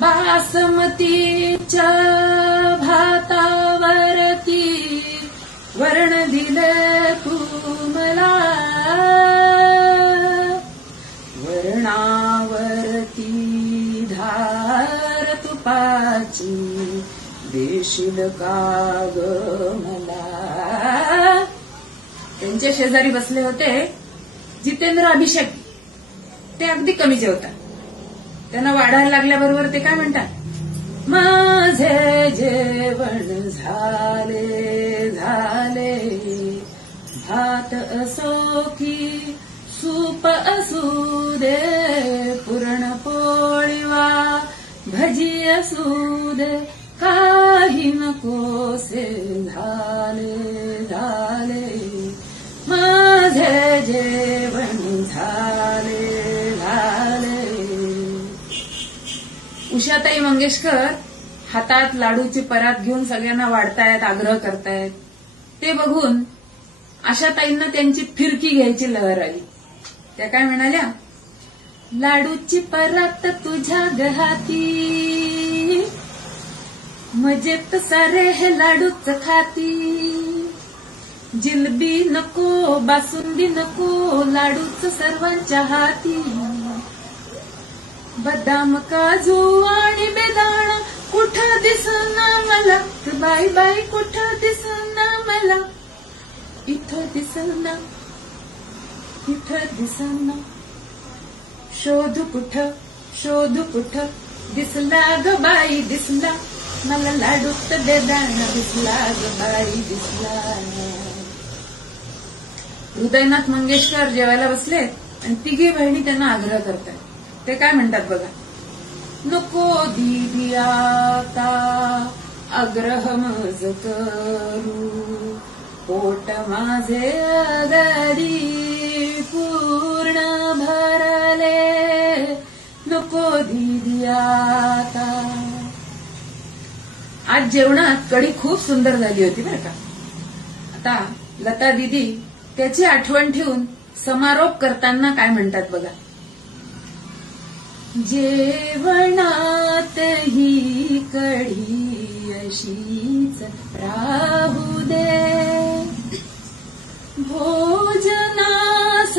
बासमतीच्या भातावरती वर्ण दिलं तू मला, वरणावरती धार तुपाची देशील का ग मला. त्यांच्या शेजारी बसले होते जितेंद्र अभिषेक. ते अगदी कमी जेवतात. त्यांना वाढायला लागल्याबरोबर ते काय म्हणतात, माझे जेवण झाले झाले, भात असो की सूप असू दे, पुरणपोळी वा भजी असू दे, काही नकोसे झाले झाले, माझे जेवण झाले झाले. उषाताई मंगेशकर हातात लाडूची परात घेऊन सगळ्यांना वाढतायत, आग्रह करतायत. ते बघून आशाताईंना त्यांची फिरकी घ्यायची लहर आली. त्या काय म्हणाल्या, लाडूची परात तुझ्या गहाती, मजेत सारे हे लाडूच खाती, जिलबी नको बासुंदी नको, लाडूच सर्वांच्या हाती, बदाम काजू आणि बेदाणा कुठं दिसना मला, बाई बाई कुठं दिसना मला, इथं दिसना इथं दिसना, शोधू कुठं दिसला ग बाई दिसला, मला लाडूत बेदाणा दिसला ग बाई दिसला. हृदयनाथ मंगेशकर जेवायला बसले आणि तिघी बहिणी त्यांना आग्रह करतात. ते काय म्हणतात बघा, नको दीदी आता आग्रह मज करू, पोट माझे अगदी पूर्ण भरले, नको दीदी आता. आज जेवणात कढी खूप सुंदर झाली होती बरं का. आता लता दीदी त्याची आठवण ठेवून समारोप करताना काय म्हणतात बघा, जेवणात ही कढी अशीच राहू दे, भोजनास